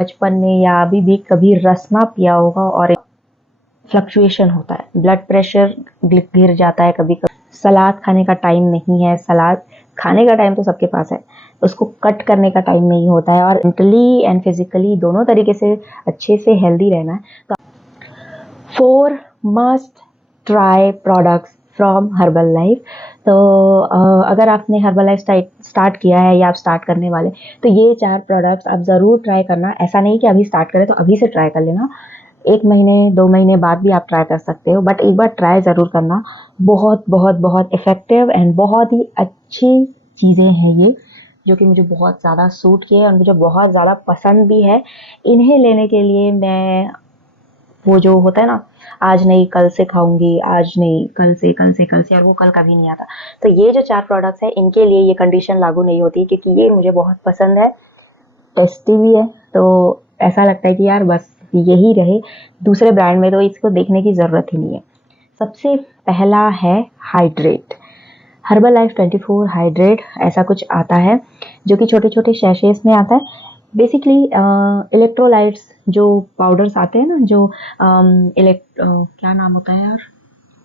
बचपन में या अभी भी कभी रस ना पिया होगा और फ्लक्चुएशन होता है, ब्लड प्रेशर गिर जाता है कभी कभी। सलाद खाने का टाइम नहीं है, सलाद खाने का टाइम तो सबके पास है, उसको कट करने का टाइम नहीं होता है। और मेंटली एंड फिजिकली दोनों तरीके से अच्छे से हेल्दी रहना है तो 4 must try products from herbal life. तो अगर आपने हर्बल लाइफ स्टार्ट किया है या आप स्टार्ट करने वाले, तो ये 4 प्रोडक्ट्स आप ज़रूर ट्राई करना। ऐसा नहीं कि अभी स्टार्ट करें तो अभी से ट्राई कर लेना, 1 महीने 2 महीने बाद भी आप ट्राई कर सकते हो, बट एक बार ट्राई ज़रूर करना। बहुत बहुत बहुत इफ़ेक्टिव एंड बहुत ही अच्छी चीज़ें हैं ये, जो कि मुझे बहुत ज़्यादा सूट किए और मुझे बहुत ज़्यादा पसंद भी है। इन्हें लेने के लिए मैं, वो जो होता है ना, आज नहीं कल से खाऊंगी, आज नहीं कल से कल से कल से, और वो कल कभी नहीं आता। तो ये जो 4 प्रोडक्ट्स हैं इनके लिए ये कंडीशन लागू नहीं होती, क्योंकि ये मुझे बहुत पसंद है, टेस्टी भी है। तो ऐसा लगता है कि यार बस यही रहे, दूसरे ब्रांड में तो इसको देखने की ज़रूरत ही नहीं है। सबसे पहला है हाइड्रेट। हर्बल लाइफ 24 हाइड्रेट ऐसा कुछ आता है, जो कि छोटे छोटे सैशेस में आता है। बेसिकली इलेक्ट्रोलाइट्स जो पाउडर्स आते हैं ना, जो क्या नाम होता है यार,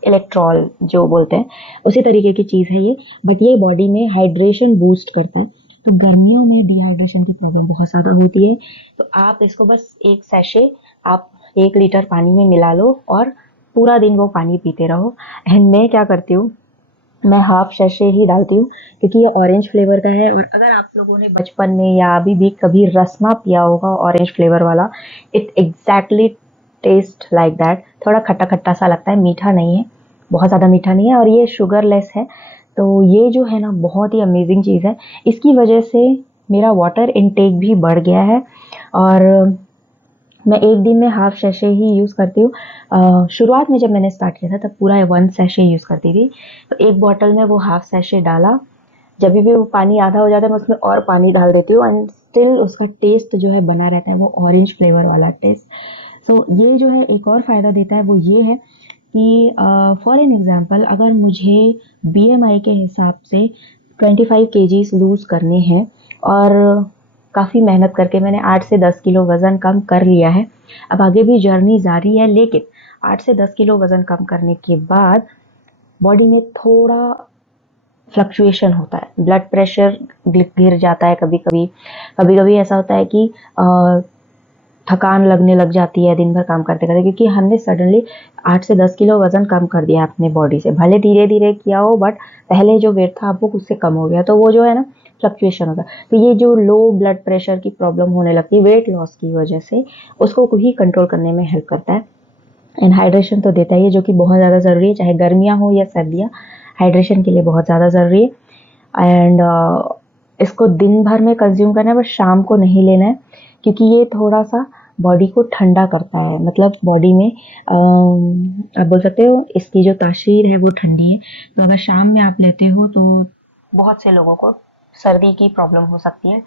इलेक्ट्रॉल जो बोलते हैं, उसी तरीके की चीज़ है ये। बट ये बॉडी में हाइड्रेशन बूस्ट करता है। तो गर्मियों में डिहाइड्रेशन की प्रॉब्लम बहुत ज़्यादा होती है, तो आप इसको बस एक सैशे आप 1 लीटर पानी में मिला लो और पूरा दिन वो पानी पीते रहो। एंड मैं क्या करती हूँ, मैं हाफ सैशे ही डालती हूँ, क्योंकि ये ऑरेंज फ्लेवर का है। और अगर आप लोगों ने बचपन में या अभी भी कभी रस ना पिया होगा ऑरेंज फ्लेवर वाला, it exactly taste like that. थोड़ा खट्टा खट्टा सा लगता है, मीठा नहीं है, बहुत ज़्यादा मीठा नहीं है, और ये शुगरलेस है। तो ये जो है ना बहुत ही अमेजिंग चीज़ है। इसकी वजह से मेरा वाटर इनटेक भी बढ़ गया है, और मैं एक दिन में हाफ सैशे ही यूज़ करती हूँ। शुरुआत में जब मैंने स्टार्ट किया था तब पूरा 1 सैशे यूज़ करती थी। तो एक बॉटल में वो हाफ सैशे डाला, जब भी वो पानी आधा हो जाता है मैं उसमें और पानी डाल देती हूँ, एंड स्टिल उसका टेस्ट जो है बना रहता है, वो ऑरेंज फ्लेवर वाला टेस्ट। सो ये जो है एक और फ़ायदा देता है, वो ये है कि फॉर एन एग्जांपल अगर मुझे बीएमआई के हिसाब से 25 केजीज लूज़ करने हैं, और काफ़ी मेहनत करके मैंने 8 से 10 किलो वज़न कम कर लिया है। अब आगे भी जर्नी जारी है, लेकिन 8 से 10 किलो वज़न कम करने के बाद बॉडी में थोड़ा फ्लक्चुएशन होता है, ब्लड प्रेशर गिर जाता है कभी कभी। कभी कभी ऐसा होता है कि थकान लगने लग जाती है दिन भर काम करते करते, क्योंकि हमने सडनली 8 से 10 किलो वज़न कम कर दिया अपने बॉडी से। भले धीरे धीरे किया हो, बट पहले जो वेट था अब वो उससे कम हो गया, तो वो जो है ना फ्लक्चुएशन होता है। तो ये जो लो ब्लड प्रेशर की प्रॉब्लम होने लगती है वेट लॉस की वजह से, उसको ही कंट्रोल करने में हेल्प करता है। एंड हाइड्रेशन तो देता ही है, जो कि बहुत ज़्यादा ज़रूरी है, चाहे गर्मियाँ हो या सर्दियाँ, हाइड्रेशन के लिए बहुत ज़्यादा ज़रूरी है। एंड इसको दिन भर में कंज्यूम करना है, बस शाम को नहीं लेना है, क्योंकि ये थोड़ा सा बॉडी को ठंडा करता है। मतलब बॉडी में आप बोल सकते हो इसकी जो तासीर है वो ठंडी है। तो अगर शाम में आप लेते हो तो बहुत से लोगों को सर्दी की प्रॉब्लम हो सकती है,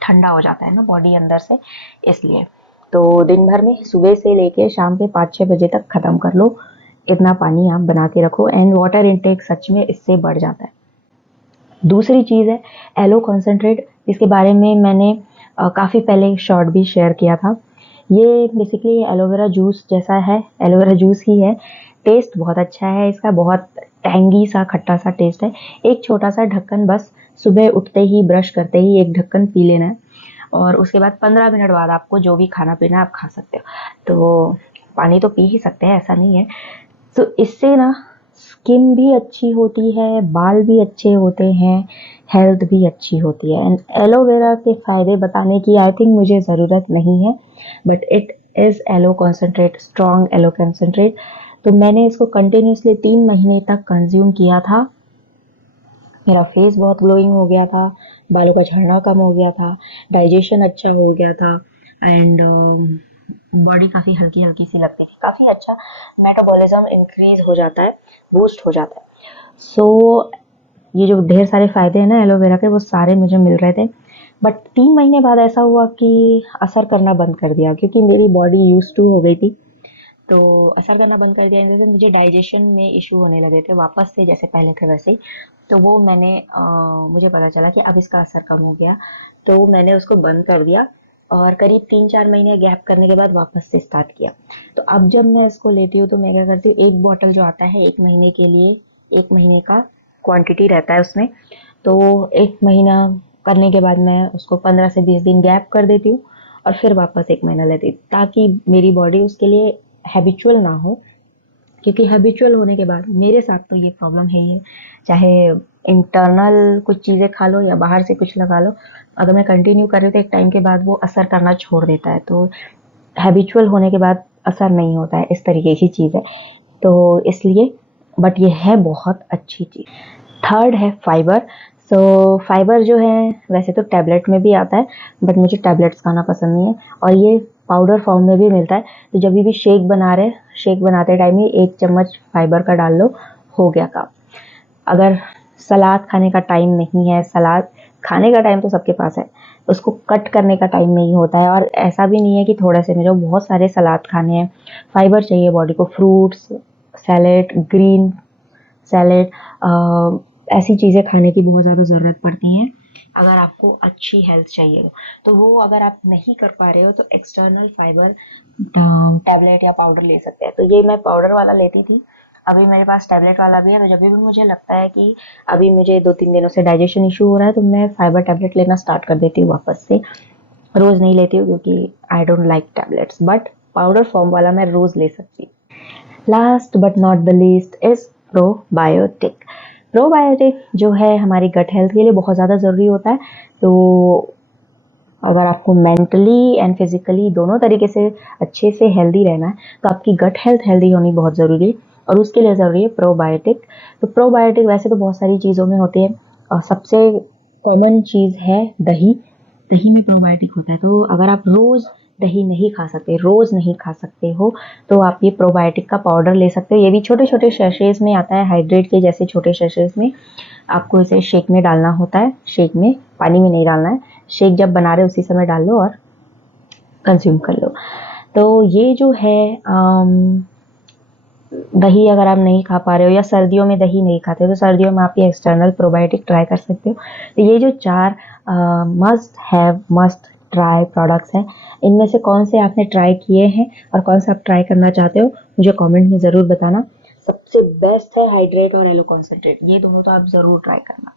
ठंडा हो जाता है ना बॉडी अंदर से, इसलिए। तो दिन भर में सुबह से लेके शाम के 5-6 बजे तक ख़त्म कर लो, इतना पानी आप बना के रखो, एंड वाटर इनटेक सच में इससे बढ़ जाता है। दूसरी चीज़ है एलो कॉन्सेंट्रेट, इसके बारे में मैंने काफ़ी पहले शॉर्ट भी शेयर किया था। ये बेसिकली एलोवेरा जूस जैसा है, एलोवेरा जूस ही है। टेस्ट बहुत अच्छा है इसका, बहुत टैंगी सा खट्टा सा टेस्ट है। एक छोटा सा ढक्कन, बस सुबह उठते ही ब्रश करते ही एक ढक्कन पी लेना है, और उसके बाद 15 मिनट बाद आपको जो भी खाना पीना आप खा सकते हो। तो पानी तो पी ही सकते हैं, ऐसा नहीं है। तो इससे ना स्किन भी अच्छी होती है, बाल भी अच्छे होते हैं, हेल्थ भी अच्छी होती है। एंड एलोवेरा के फ़ायदे बताने की आई थिंक मुझे ज़रूरत नहीं है, but it is aloe concentrate, strong aloe concentrate. तो मैंने इसको कंटिन्यूसली 3 महीने तक कंज्यूम किया था। मेरा फेस बहुत ग्लोइंग हो गया था, बालों का झड़ना कम हो गया था, डाइजेशन अच्छा हो गया था, एंड बॉडी काफ़ी हल्की हल्की सी लगती थी, काफ़ी अच्छा मेटाबॉलिज्म इंक्रीज हो जाता है, बूस्ट हो जाता है। सो ये जो ढेर सारे फ़ायदे हैं ना एलोवेरा के, वो सारे मुझे मिल रहे थे। बट 3 महीने बाद ऐसा हुआ कि असर करना बंद कर दिया, क्योंकि मेरी बॉडी यूज टू हो गई थी। तो असर करना बंद कर दिया इन जैसे मुझे डाइजेशन में इशू होने लगे थे वापस से, जैसे पहले थे वैसे ही। तो वो मुझे पता चला कि अब इसका असर कम हो गया, तो मैंने उसको बंद कर दिया। और करीब 3-4 महीने गैप करने के बाद वापस से स्टार्ट किया। तो अब जब मैं इसको लेती हूँ तो मैं क्या करती हूँ, एक बॉटल जो आता है 1 महीने के लिए, 1 महीने का क्वांटिटी रहता है उसमें, तो 1 महीना करने के बाद मैं उसको 15 से 20 दिन गैप कर देती हूँ और फिर वापस 1 महीना लेती हूँ, ताकि मेरी बॉडी उसके लिए हैबिचुअल ना हो। क्योंकि हैबिचुअल होने के बाद मेरे साथ तो ये प्रॉब्लम है ही है, चाहे इंटरनल कुछ चीज़ें खा लो या बाहर से कुछ लगा लो, अगर मैं कंटिन्यू कर रही हूँ तो एक टाइम के बाद वो असर करना छोड़ देता है। तो हैबिचुअल होने के बाद असर नहीं होता है, इस तरीके की चीज़ है। तो इसलिए बट ये है बहुत अच्छी चीज़। थर्ड है फाइबर। सो फाइबर जो है वैसे तो टैबलेट में भी आता है, बट मुझे टैबलेट्स खाना पसंद नहीं है, और ये पाउडर फॉर्म में भी मिलता है। तो जब भी शेक बना रहे, शेक बनाते टाइम ही 1 चम्मच फाइबर का डाल लो, हो गया काम। अगर सलाद खाने का टाइम नहीं है, सलाद खाने का टाइम तो सबके पास है, उसको कट करने का टाइम नहीं होता है, और ऐसा भी नहीं है कि थोड़े से में जो बहुत सारे सलाद खाने हैं। फाइबर चाहिए बॉडी को, फ्रूट्स, सैलेड, ग्रीन सैलेड, ऐसी चीज़ें खाने की बहुत ज़्यादा ज़रूरत पड़ती हैं अगर आपको अच्छी हेल्थ चाहिए। तो वो अगर आप नहीं कर पा रहे हो तो एक्सटर्नल फाइबर टैबलेट या पाउडर ले सकते हैं। तो ये मैं पाउडर वाला लेती थी, अभी मेरे पास टैबलेट वाला भी है। तो जब भी मुझे लगता है कि अभी मुझे 2-3 दिनों से डाइजेशन इशू हो रहा है तो मैं फाइबर टैबलेट लेना स्टार्ट कर देती हूँ वापस से। रोज़ नहीं लेती हूँ क्योंकि I don't like tablets, but powder form वाला मैं रोज़ ले सकती हूँ। Last but not the least is probiotic. Probiotic जो है हमारी गट हेल्थ के लिए बहुत ज़्यादा ज़रूरी होता है। तो अगर आपको मेंटली एंड फिजिकली दोनों तरीके से अच्छे से हेल्दी रहना है तो आपकी गट हेल्थ हेल्दी होनी बहुत ज़रूरी है, और उसके लिए ज़रूरी है प्रोबायोटिक। तो प्रोबायोटिक वैसे तो बहुत सारी चीज़ों में होते हैं, और सबसे कॉमन चीज़ है दही। दही में प्रोबायोटिक होता है। तो अगर आप रोज़ दही नहीं खा सकते, रोज़ नहीं खा सकते हो, तो आप ये प्रोबायोटिक का पाउडर ले सकते हो। ये भी छोटे-छोटे सैशेज़ में आता है, हाइड्रेट के जैसे छोटे सैशेज़ में। आपको इसे शेक में डालना होता है, शेक में, पानी में नहीं डालना है। शेक जब बना रहे हो उसी समय डाल लो और कंज्यूम कर लो। तो ये जो है दही अगर आप नहीं खा पा रहे हो या सर्दियों में दही नहीं खाते हो तो सर्दियों में आप ये एक्सटर्नल प्रोबायोटिक ट्राई कर सकते हो। तो ये जो 4 must have, must try products हैं, इनमें से कौन से आपने ट्राई किए हैं और कौन सा आप ट्राई करना चाहते हो, मुझे कमेंट में ज़रूर बताना। सबसे बेस्ट है हाइड्रेट और एलो कॉन्सेंट्रेट, ये दोनों तो आप ज़रूर ट्राई करना।